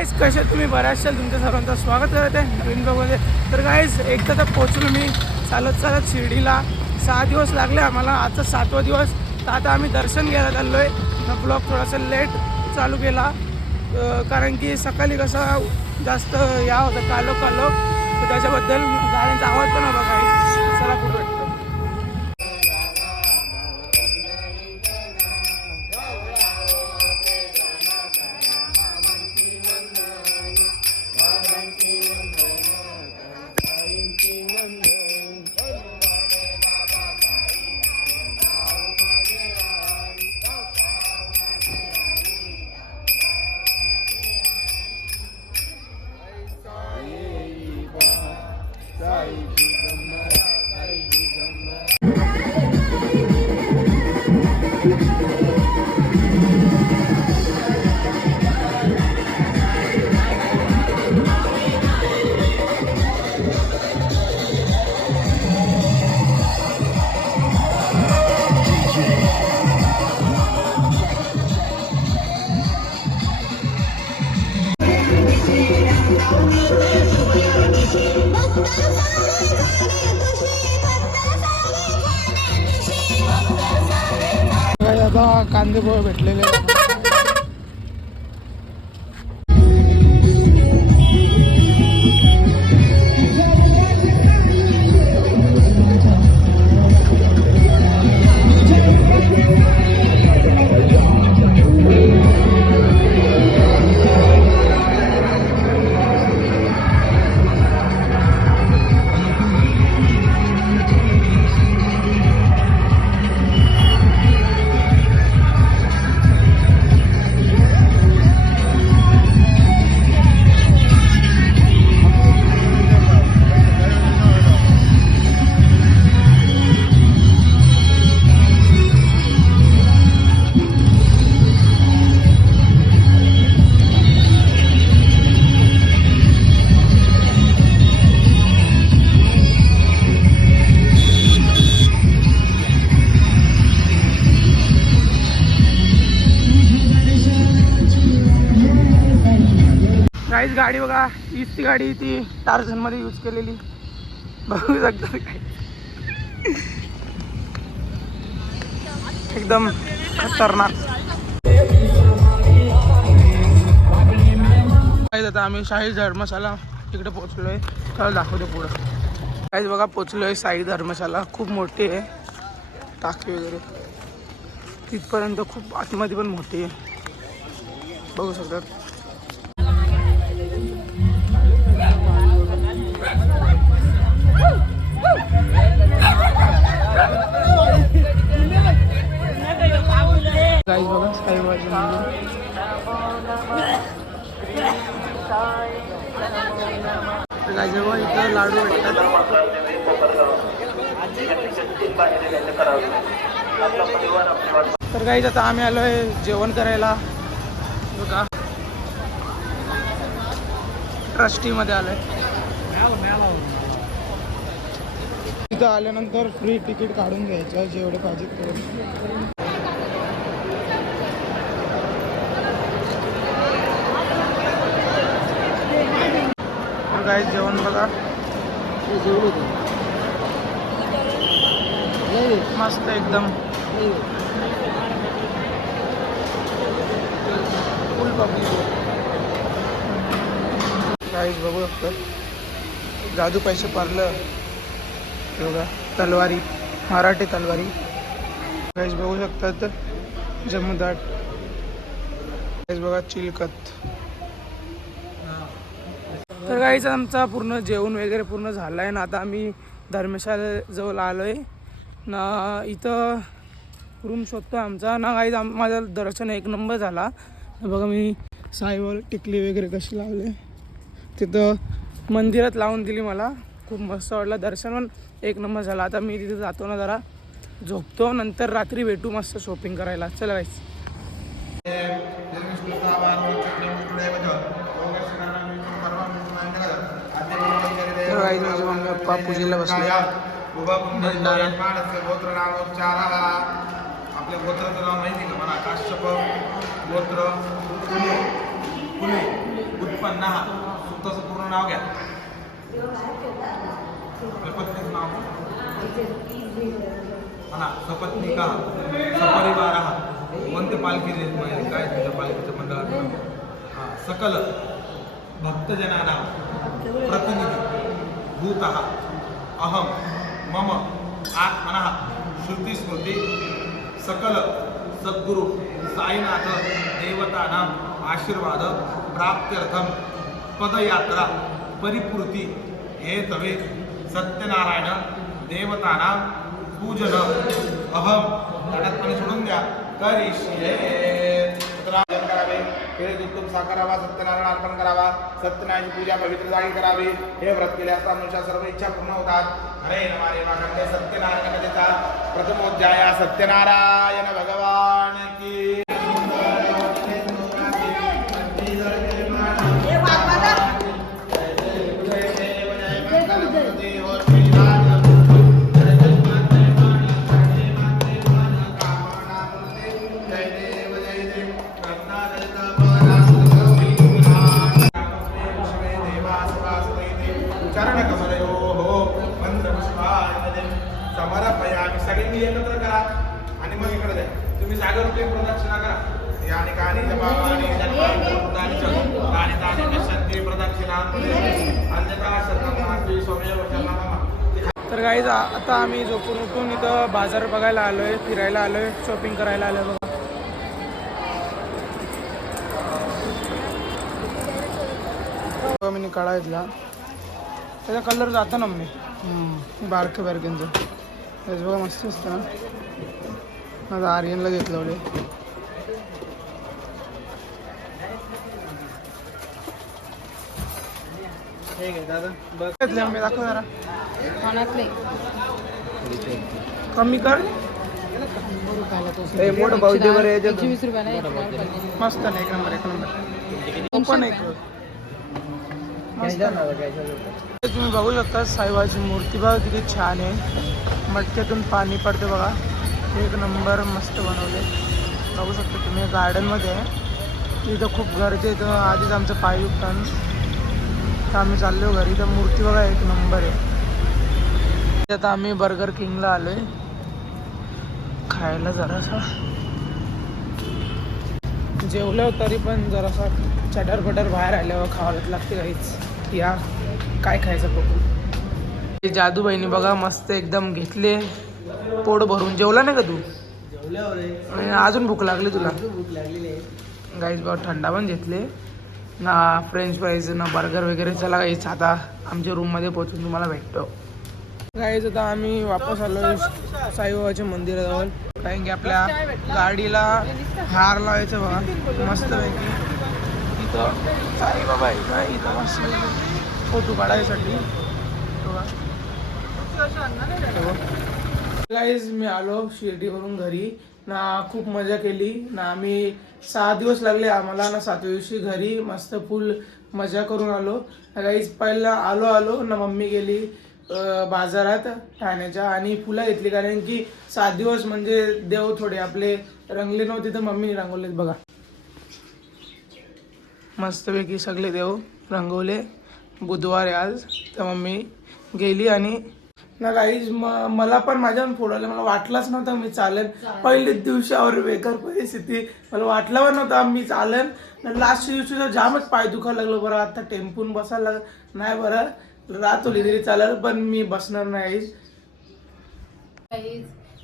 Guys कसे तुम्ही? बऱ्याचशा तुमच्या सर्वांचं स्वागत करत आहे नवीन ब्लॉगमध्ये. तर गाईज एकदा तर पोचलो मी चालत चालत शिर्डीला. सहा दिवस लागले आम्हाला. आजचा सातवा दिवस. तर आता आम्ही दर्शन घ्यायला चाललो आहे ब्लॉग थोडासा लेट चालू केला. कारण की सकाळी कसा जास्त या होता कालो कालो तर त्याच्याबद्दल गाड्यांचा आवाज पण होता काही काय कांदे पोहे भेटलेले काहीच गाडी बघा हीच ती गाडी ती टार्झनमध्ये यूज केलेली. बघू शकता एकदम खतरनाक. काय आता आम्ही शाही धर्मशाला तिकडे पोहोचलोय. त्याला दाखवतो पुढं. काहीच बघा पोचलोय साई धर्मशाला. खूप मोठी आहे. टाकी वगैरे. तिथपर्यंत खूप आतमध्ये पण मोठी आहे. बघू शकतात गाईज बघा साईबाबाचं मंदिर तर इथं लाडू भेटतात तर गाईज आता आम्ही आलो आहे जेवण करायला. बघा. ट्रस्टीमध्ये आलो आहे तिथं आल्यानंतर फ्री तिकीट काढून घ्यायचं जेवढे पाहिजे तेवढे. काय जेवण बघा. मस्त एकदम. फुल पब्लिक काहीच बघू शकतात जादू पैसे पारलं बघा तलवारी. मराठी तलवारी. काहीच बघू शकतात जमदाट काहीच बघा चिलकत तर काहीच आमचा पूर्ण जेवण वगैरे पूर्ण झालं आहे ना आता आम्ही धर्मशाळेजवळ आलो आहे ना इथं रूम शोधतो आमचा. ना काही माझा दर्शन एक नंबर झाला. बघा मी साईवर टिकली वगैरे कशी लावले. तिथं मंदिरात लावून दिली मला. खूप मस्त वाटलं. दर्शन पण एक नंबर झाला. आता मी तिथे जातो ना जरा. झोपतो. नंतर रात्री भेटू मस्त शॉपिंग करायला. चला काहीच पप्पा पूजेला बसले. भंडारा. गोत्र नामोच्चार आपल्या गोत्राचं नाव माहिती का काश्यप गोत्र पुणे पुणे त्रेपन्न हा. तुमचं पूर्ण नाव घ्या. पत्नीचं नाव हा सपत्निका सपरिवार हा. कोणते पालखी देत काय तुमच्या पालखीचं मंडळाचं नाव? हा सकल भक्तजनाना प्रतिनिधी. भूत। अहम मम आत्मन श्रुतिस्मृती सकल सद्गुरु साईनाथ देवतानां आशीर्वाद प्राप्त्यर्थम पदयात्रा परिपूर्ती हे तवे सत्यनारायण देवतानां पूजन। अहम धडकपणे सोडून द्या। करिष्ये। सत्यनारायण करावे. हे उत्तम साकारावा सत्यनारायण अर्पण करावा. सत्यनारायणची पूजा पवित्र जागी करावी. हे व्रत केले असता मनुष्या सर्व इच्छा पूर्ण होतात. हरे नमारे वाकंडे सत्यनारायण कथेचा प्रथमोध्याय. सत्यनारायण भगवान की मग इकडे द्या. तुम्ही प्रदक्षिणा करा. याने कानी जपानी जन्मानी कानी दानी नशंती प्रदक्षिणा. अन्यथा शरणमम तर काही आता आम्ही झोपून उठून इथं बाजार बघायला आलोय फिरायला आलोय शॉपिंग करायला आलोय बघा. मी काढा घेतला त्याचा कलर जातो ना मी बारके बारक्यांचं त्याच बघा मस्त असतं माझं आर्यनला घेतलं दाखव जरा. कमी कर. मोठं एकशे वीस रुपयाला एक. मस्त ना एक नंबर एक नंबर. एक. तुम्ही बघू शकता साईबाची मूर्ती बघा किती छान आहे. मटक्यातून पाणी पडते बघा. एक नंबर मस्त बनवले. बघू शकता तुम्ही गार्डनमध्ये आहे. इथं खूप गर्दी आहे तर आधीच आमचं पाय दुखतं तर आम्ही चाललो घरी तर मूर्ती बघा एक नंबर आहे. आता आम्ही बर्गर किंगला आलो आहे खायला जरासा. जेवलं तरी पण जरासा चटर पटर बाहेर आल्यावर खावायला लागते काहीच. या काय खायचं बघू. जादू बहिणी बघा मस्त एकदम घेतले. पोट भरून जेवला नाही का तू? अजून भूक लागली तुला? गाईज बघा थंडा पण घेतले. ना फ्रेंच फ्राईज ना बर्गर वगैरे. चला गाईच आता आमच्या रूममध्ये पोहोचून तुम्हाला भेटतो. गाईज आता आम्ही वापस आलो साईबाबाच्या मंदिराजवळ. कारण की आपल्या गाडीला हार लावायचं बघा. मस्त पैकी. इथं साईबाबा आहे इथं मस्त फोटो काढायसाठी. गाईज मी आलो शिर्डीवरून घरी. ना खूप मजा केली. ना आम्ही सहा दिवस लागले आम्हाला ना सातव्या दिवशी घरी. मस्त फुल मजा करून आलो. गाईज पहिला आलो आलो. ना मम्मी गेली बाजारात ठाण्याच्या. आणि फुलं घेतली कारण की सात दिवस म्हणजे देव थोडे आपले रंगले नव्हते तर मम्मीने रंगवलेत बघा. मस्तपैकी सगळे देव रंगवले. बुधवार आहे आज तर मम्मी गेली आणि ना म मला पण माझ्या फोडवलं मला वाटलंच नव्हतं मी चालेल. पहिल्याच दिवसावर बेकार परिस्थिती. मला वाटलं पण नव्हतं मी चालेल. लास्ट दिवशी तर जामच पाय दुखायला लागलो बरं. आता टेम्पून बसायला लाग नाही बरं. राहतो तरी चालेल पण मी बसणार नाही.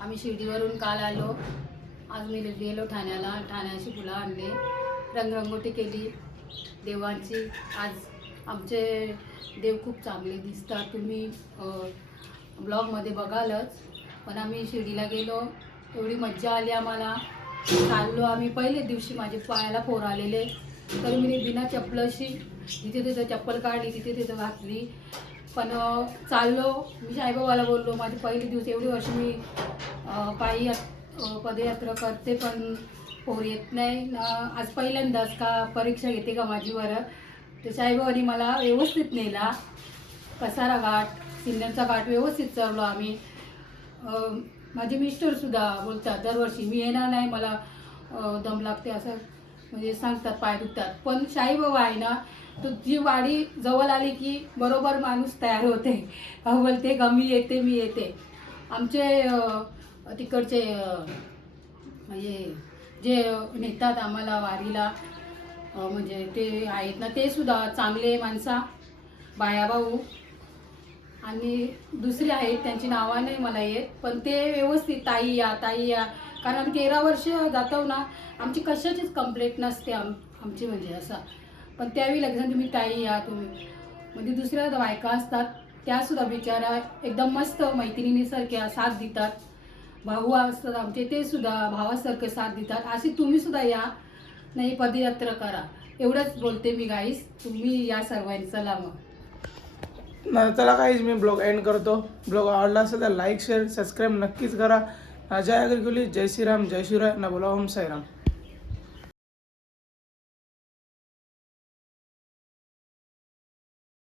आम्ही शिर्डीवरून काल आलो. आज मी गेलो ठाण्याला. ठाण्याची फुलं आणले. रंगरंगोटी केली. देवांची. आज आमचे देव खूप चांगले दिसतात. तुम्ही ब्लॉगमध्ये बघालच पण आम्ही शिर्डीला गेलो. एवढी मज्जा आली आम्हाला. चाललो आम्ही. पहिले दिवशी माझे पायाला फोर आलेले. तर मी बिना चप्पलशी तिथे तिथं चप्पल काढली तिथे तिथं घातली. पण चाललो. मी साईबाबाला बोललो माझे पहिले दिवस एवढे वर्ष मी पायी पदयात्रा करते पण पोर येत नाही. आज पहिल्यांदाच का परीक्षा घेते का माझी बरं तर साईबाबांनी मला व्यवस्थित नेला. कसारा घाट सिन्नरचा घाट व्यवस्थित चरलो आम्ही. माझे मिस्टरसुद्धा बोलतात दरवर्षी मी येणार नाही मला दम लागते असं म्हणजे सांगतात पाय दुखतात. पण शाही बाबा आहे ना तो जी वाडी जवळ आली की बरोबर माणूस तयार होते. बोलते का मी येते मी येते. आमचे तिकडचे म्हणजे जे नेतात आम्हाला वारीला म्हणजे ते आहेत ना ते सुद्धा चांगले माणसा बाया भाऊ आणि दुसरे आहेत त्यांची नावं नाही मला येत पण ते व्यवस्थित ताई या ताई या. कारण तेरा वर्ष जातो ना आमची कशाचीच कंप्लेंट नसते आम आमची म्हणजे असं. पण त्यावेळी लगेच तुम्ही ताई या तुम्ही. म्हणजे दुसऱ्या बायका असतात त्यासुद्धा बिचारा एकदम मस्त मैत्रिणीसारख्या साथ देतात. भाऊ असतात आमचे ते सुद्धा भावासारखे साथ देतात. असे तुम्ही सुद्धा या नाही पदयात्रा करा. एवढंच बोलते मी गाईस तुम्ही या सर्वांनी चला मग चला काहीच मी ब्लॉग एंड करतो. ब्लॉग आवडला असेल तर लाईक शेअर सबस्क्राईब नक्कीच करा. जय अग्रकुली जय श्रीराम जय शिवराय. न बोला ओम साईराम.